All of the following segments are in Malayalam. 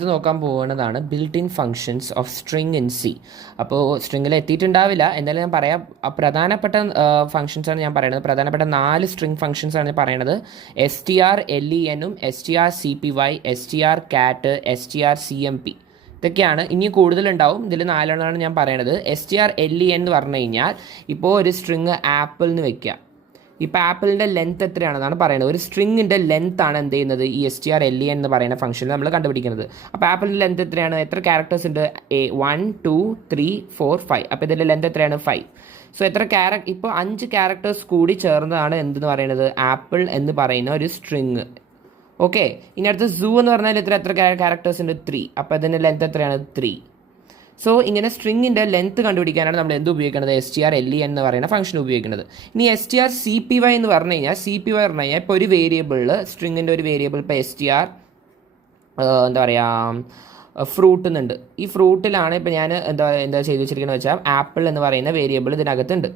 അടുത്ത് നോക്കാൻ പോകുന്നതാണ് built in functions of string in C. അപ്പോൾ സ്ട്രിങ്ങിൽ എത്തിയിട്ടുണ്ടാവില്ല, എന്തായാലും ഞാൻ പറയാം. പ്രധാനപ്പെട്ട ഫങ്ഷൻസാണ് ഞാൻ പറയുന്നത്. പ്രധാനപ്പെട്ട 4 സ്ട്രിങ് ഫങ്ഷൻസാണ് ഞാൻ പറയുന്നത്. str_len, str_cpy, str_cat, str_cmp. ഇതൊക്കെയാണ്. ഇനി കൂടുതലുണ്ടാവും. ഇതിൽ 4 ഞാൻ പറയണത്. str_len എന്ന് പറഞ്ഞു കഴിഞ്ഞാൽ ഇപ്പോൾ ഒരു സ്ട്രിങ് ആപ്പിൾ എന്ന് വെക്കുക. ഇപ്പോൾ ആപ്പിളിൻ്റെ ലെങ്ത് എത്രയാണെന്നാണ് പറയുന്നത്. ഒരു സ്ട്രിങ്ങിൻ്റെ ലെങ്ത് ആണ് എന്ത് ചെയ്യുന്നത്, ഈ str_len എന്ന് പറയുന്ന ഫംഗ്ഷനിൽ നമ്മൾ കണ്ടുപിടിക്കുന്നത്. അപ്പോൾ ആപ്പിളിൻ്റെ ലെങ്ത് എത്രയാണ്, എത്ര ക്യാരക്ടേഴ്സ് ഉണ്ട്, 1 2 3 4 5. അപ്പോൾ ഇതിൻ്റെ ലെങ്ത് എത്രയാണ്, 5. സോ എത്ര ഇപ്പോൾ 5 ക്യാരക്ടേഴ്സ് കൂടി ചേർന്നതാണ് എന്തെന്ന് പറയുന്നത്, ആപ്പിൾ എന്ന് പറയുന്ന ഒരു സ്ട്രിങ്. ഓക്കെ. ഇനി അടുത്ത് സൂ എന്ന് പറഞ്ഞാൽ എത്ര ക്യാരക്ടേഴ്സ് ഉണ്ട്, 3. അപ്പോൾ ഇതിൻ്റെ ലെങ്ത് എത്രയാണ്, 3. സോ ഇങ്ങനെ സ്ട്രിങ്ങിൻ്റെ ലെങ്ത് കണ്ടുപിടിക്കാനാണ് നമ്മൾ എന്ത് ഉപയോഗിക്കുന്നത്, str_len എന്ന് പറയുന്ന ഫംഗ്ഷൻ ഉപയോഗിക്കുന്നത്. ഇനി str_cpy എന്ന് പറഞ്ഞു കഴിഞ്ഞാൽ, cpy പറഞ്ഞു കഴിഞ്ഞാൽ ഇപ്പോൾ ഒരു വേരിയബിളിൽ, സ്ട്രിങ്ങിൻ്റെ ഒരു വേരിയബിൾ, ഇപ്പോൾ str എന്താ പറയുക ഫ്രൂട്ട് എന്നുണ്ട്. ഈ ഫ്രൂട്ടിലാണ് ഇപ്പോൾ ഞാൻ എന്താ ചെയ്ത് വെച്ചിരിക്കുന്നത് വെച്ചാൽ, ആപ്പിൾ എന്ന് പറയുന്ന വേരിയബിൾ ഇതിനകത്തുണ്ട്.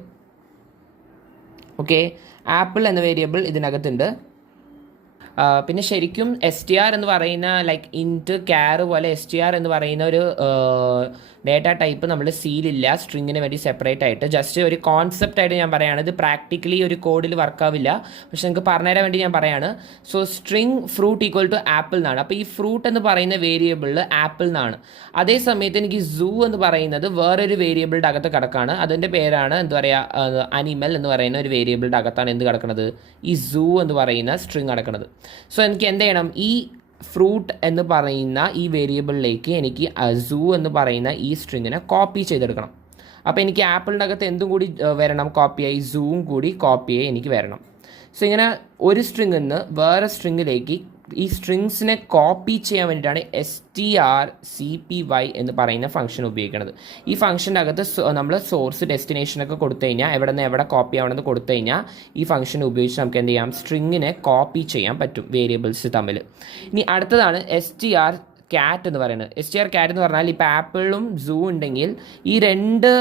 ഓക്കെ, ആപ്പിൾ എന്ന വേരിയബിൾ ഇതിനകത്തുണ്ട്. പിന്നെ ശരിക്കും str എന്ന് പറയുന്ന ലൈക്ക് ഇൻറ്റ് ക്യാർ പോലെ str എന്ന് പറയുന്ന ഒരു ഡേറ്റ ടൈപ്പ് നമ്മൾ സീലില്ല സ്ട്രിങ്ങിന് വേണ്ടി സെപ്പറേറ്റ് ആയിട്ട്. ജസ്റ്റ് ഒരു കോൺസെപ്റ്റ് ആയിട്ട് ഞാൻ പറയുകയാണ്. ഇത് പ്രാക്ടിക്കലി ഒരു കോഡിൽ വർക്കാവില്ല, പക്ഷെ നിങ്ങൾക്ക് പറഞ്ഞുതരാൻ വേണ്ടി ഞാൻ പറയാണ്. So string fruit equal to apple എന്നാണ്. അപ്പോൾ ഈ ഫ്രൂട്ട് എന്ന് പറയുന്ന വേരിയബിളിൽ ആപ്പിൾ എന്നാണ്. അതേ സമയത്ത് എനിക്ക് സൂ എന്ന് പറയുന്നത് വേറൊരു വേരിയബിളിൻ്റെ അകത്ത് കിടക്കാണ്. അതിൻ്റെ പേരാണ് എന്താ പറയുക, അനിമൽ എന്ന് പറയുന്ന ഒരു വേരിയബിളിൻ്റെ അകത്താണ് എന്ത് കിടക്കുന്നത്, ഈ സൂ എന്ന് പറയുന്ന സ്ട്രിങ് കിടക്കുന്നത്. സോ എനിക്ക് എന്ത് ചെയ്യണം, ഈ ഫ്രൂട്ട് എന്ന് പറയുന്ന ഈ വേരിയബിളിലേക്ക് എനിക്ക് സൂ എന്ന് പറയുന്ന ഈ സ്ട്രിങ്ങിനെ കോപ്പി ചെയ്തെടുക്കണം. അപ്പോൾ എനിക്ക് ആപ്പിളിൻ്റെ അകത്ത് എന്തും കൂടി വരണം, കോപ്പിയായി സൂവും കൂടി കോപ്പിയായി എനിക്ക് വരണം. സോ ഇങ്ങനെ ഒരു സ്ട്രിങ്ങിൽ നിന്ന് വേറെ സ്ട്രിങ്ങിലേക്ക് ഈ സ്ട്രിങ്സിനെ കോപ്പി ചെയ്യാൻ വേണ്ടിയിട്ടാണ് str_cpy എന്ന് പറയുന്ന ഫംഗ്ഷൻ ഉപയോഗിക്കുന്നത്. ഈ ഫംഗ്ഷൻ്റെ അകത്ത് നമ്മൾ സോഴ്സ് ഡെസ്റ്റിനേഷനൊക്കെ കൊടുത്തു കഴിഞ്ഞാൽ, എവിടെ നിന്ന് എവിടെ കോപ്പി ആവണമെന്ന് കൊടുത്തു കഴിഞ്ഞാൽ ഈ ഫംഗ്ഷൻ ഉപയോഗിച്ച് നമുക്ക് എന്ത് ചെയ്യാം, സ്ട്രിങ്ങിനെ കോപ്പി ചെയ്യാൻ പറ്റും വേരിയബിൾസ് തമ്മിൽ. ഇനി അടുത്തതാണ് str_cat എന്ന് പറയുന്നത്. str_cat എന്ന് പറഞ്ഞാൽ ഇപ്പോൾ ആപ്പിളും സൂ ഉണ്ടെങ്കിൽ ഈ 2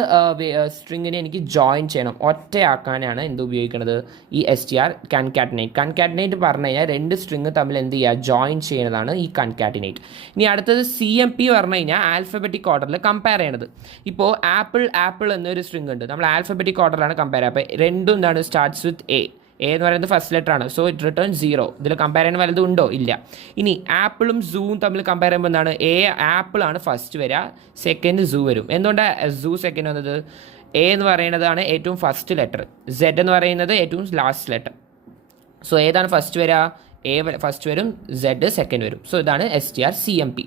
സ്ട്രിങ്ങിനെ എനിക്ക് ജോയിൻ ചെയ്യണം, ഒറ്റയാക്കാനാണ് എന്ത് ഉപയോഗിക്കുന്നത്, ഈ str_concatenate. കൺകാറ്റിനേറ്റ് പറഞ്ഞു കഴിഞ്ഞാൽ 2 സ്ട്രിങ് തമ്മിൽ എന്ത് ചെയ്യുക, ജോയിൻ ചെയ്യുന്നതാണ് ഈ കൺകാറ്റിനേറ്റ്. ഇനി അടുത്തത് cmp പറഞ്ഞു കഴിഞ്ഞാൽ ആൽഫബറ്റിക് ഓർഡറിൽ കമ്പയർ ചെയ്യണത്. ഇപ്പോൾ ആപ്പിൾ എന്നൊരു സ്ട്രിങ് ഉണ്ട്, നമ്മൾ ആൽഫബറ്റിക് ഓർഡറിലാണ് കമ്പയർ ചെയ്യുക. അപ്പോൾ രണ്ടും എന്താണ്, സ്റ്റാർട്ട്സ് വിത്ത് എ എന്ന് പറയുന്നത് ഫസ്റ്റ് ലെറ്റർ ആണ്. So it return 0. ഇതിൽ കമ്പയർ ചെയ്യാൻ വല്ലതും ഉണ്ടോ, ഇല്ല. ഇനി ആപ്പിളും സൂവും തമ്മിൽ കമ്പയർ ചെയ്യുമ്പോൾ എന്താണ്, ആപ്പിളാണ് ഫസ്റ്റ് വരിക, സെക്കൻഡ് സൂ വരും. എന്തുകൊണ്ടാണ് സൂ സെക്കൻഡ് വന്നത്, എന്ന് പറയുന്നതാണ് ഏറ്റവും ഫസ്റ്റ് ലെറ്റർ, സെഡ് എന്ന് പറയുന്നത് ഏറ്റവും ലാസ്റ്റ് ലെറ്റർ. സോ ഏതാണ് ഫസ്റ്റ് വരിക, ഫസ്റ്റ് വരും, സെഡ് സെക്കൻഡ് വരും. സോ ഇതാണ് str_cmp.